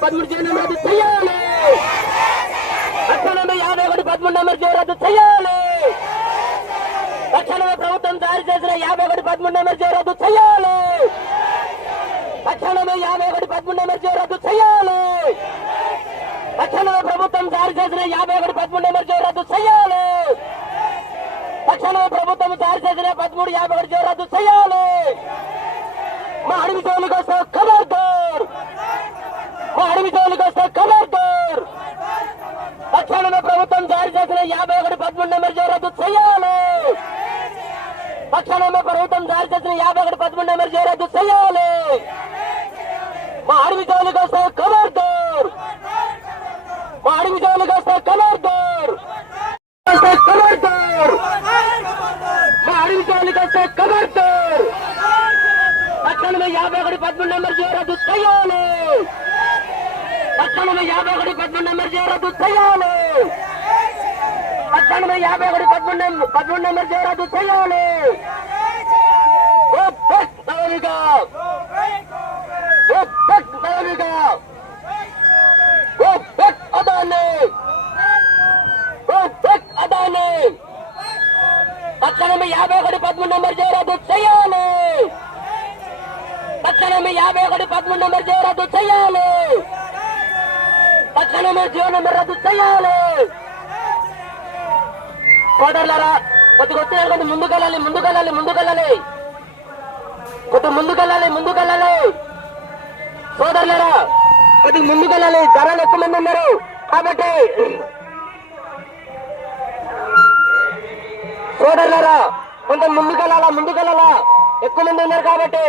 పదమూడు జీవనం రద్దు చేయాలి తక్షణమే యాభై ఒకటి పదమూడు నెంబర్ జీవో రద్దు చేయాలి తక్షణమే ప్రభుత్వం జారీ చేసిన యాభై ఒకటి పదమూడు నెంబర్ జీవో రద్దు చేయాలి తక్షణమే యాభై ఒకటి పదమూడు నెంబర్ జీవో రద్దు చేయాలి తక్షణమే ప్రభుత్వం జారీ చేసిన యాభై ఒకటి పదమూడు నెంబర్ జీవో రద్దు చేయాలి తక్షణమే ప్రభుత్వం జారీ చేసిన పదమూడు యాభై ఒకటి జీవో రద్దు చేయాలి యాభై ఒకటి పదమూడు నెంబర్ జీవో రద్దు చేయాలి తక్షణమే ప్రభుత్వం జారీ చేసిన యాభై ఒకటి పదమూడు నెంబర్ జీవో రద్దు చేయాలి మా అడవి జోలికి వస్తే ఖబర్దార్ మా అడవి జోలికి వస్తే ఖబర్దార్ వస్తే ఖబర్దార్ మా అడవి జోలికి వస్తే ఖబర్దార్ తక్షణమే యాభై ఒకటి పదమూడు నెంబర్ జీవో రద్దు చేయాలి తక్షణమే యాభై ఒకటి పదమూడు నెంబర్ జీవో రద్దు చేయాలి పద్దెనిమిది యాభై ఒకటి పదమూడు పదమూడు నెంబర్ చేరాదు చేయాలి. పచ్చనమి యాభై ఒకటి పదమూడు నెంబర్ చేరాదు చేయాలి. పచ్చనమి యాభై ఒకటి పదమూడు నెంబర్ చేరాదు చేయాలి. పచ్చనమి జీవో నెంబర్ రద్దు చేయాలి. సోదరులారా కొద్ది వచ్చిన కొద్ది ముందుకెళ్ళాలి ముందుకెళ్ళాలి ముందుకెళ్ళాలి. కొద్ది ముందుకెళ్ళాలి ముందుకెళ్ళాలి. సోదరులారా కొద్ది ముందుకెళ్ళాలి జనాలు ఎక్కువ మంది ఉన్నారు కాబట్టి. సోదరులారా కొంత ముందుకెళ్ళాలా ముందుకెళ్ళాలా? ఎక్కువ మంది ఉన్నారు కాబట్టి.